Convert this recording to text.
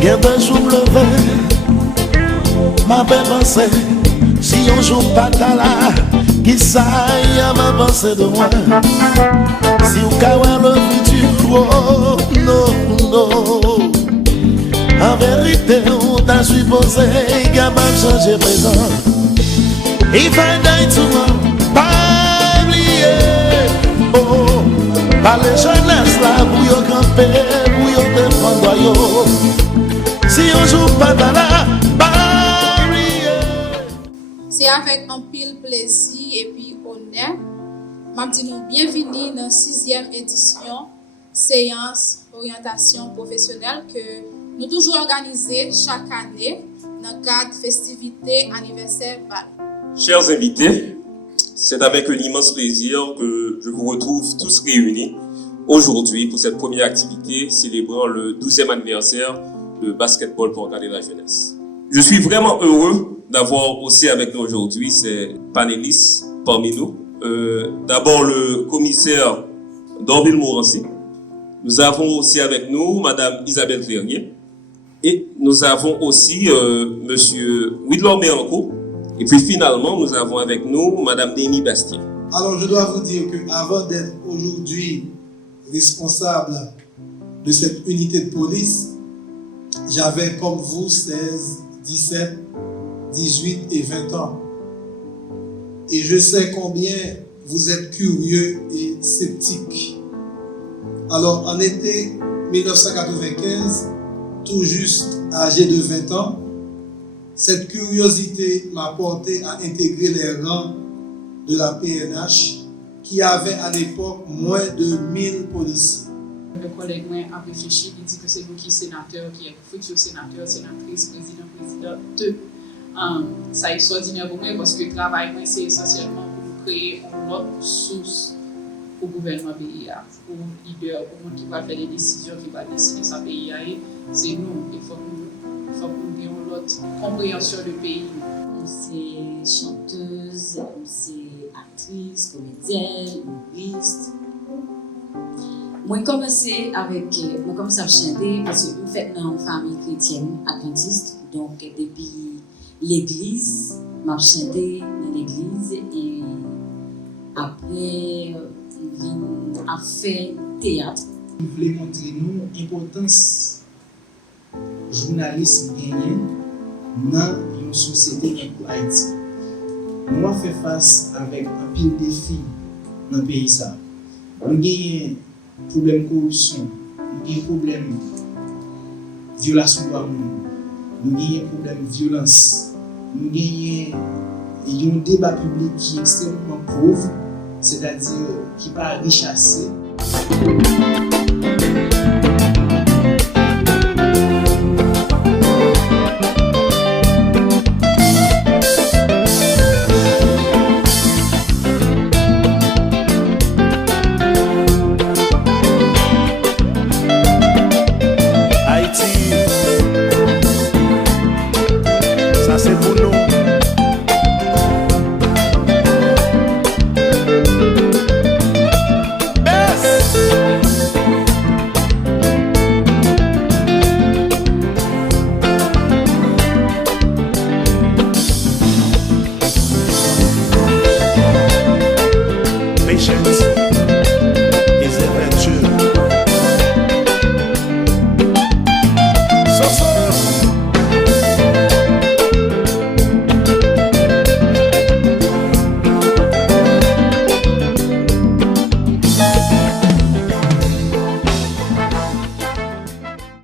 Gen besoin me lever, m'a pensé, si un jour pas là, qui ça y a m'a pensé de moi. Si vous kawè le futur, oh, non, non. En vérité, on t'a supposé qu'à m'a changé présent. If I die tomorrow, pas oublier, oh, par les jeunesses là, pour y camper, pour y défendre yo. Si on joue pas là, pas oublier. C'est avec un pile plaisir et puis honneur, m'a dit nous bienvenue dans la 6e édition séance orientation professionnelle que nous toujours organisée chaque année dans le cadre festivité anniversaire BAL. Chers invités, c'est avec un immense plaisir que je vous retrouve tous réunis aujourd'hui pour cette première activité célébrant le 12e anniversaire de Basketball pour regarder la jeunesse. Je suis vraiment heureux d'avoir aussi avec nous aujourd'hui ces panélistes parmi nous. D'abord le commissaire Dorville Morancy. Nous avons aussi avec nous Madame Isabelle Clérier. Et nous avons aussi Monsieur Widlor Méanco. Et puis finalement, nous avons avec nous Madame Démy Bastien. Alors je dois vous dire qu'avant d'être aujourd'hui responsable de cette unité de police, j'avais comme vous 16, 17, 18 et 20 ans. Et je sais combien vous êtes curieux et sceptiques. Alors en été 1995, tout juste âgé de 20 ans, cette curiosité m'a porté à intégrer les rangs de la PNH qui avait à l'époque moins de 1000 policiers. Le collègue a réfléchi, il dit que c'est vous qui est sénateur, qui est futur sénateur, sénatrice, présidente. Ça est extraordinaire pour moi parce que le travail, c'est essentiellement pour créer une autre source pour le gouvernement pays, pour le leader, pour le monde qui va faire des décisions, qui va décider sa pays. C'est nous, il faut que nous ayons l'autre compréhension du pays. C'est chanteuse, c'est actrice, comédienne, humoriste. Moi, j'ai commencé à chanter parce que je suis dans une famille chrétienne adventiste. Donc, depuis l'église, je chanté dans l'église et après, je fait théâtre. Nous voulons montrer nous l'importance du journalisme gagné dans une société pour Haïti. Nous avons fait face avec un pile de défis dans le pays. Nous avons un problème de corruption, nous avons un problème de violation de l'amour, nous avons un problème de violence, nous avons un débat public qui est extrêmement pauvre, c'est-à-dire qui n'est pas riche assez.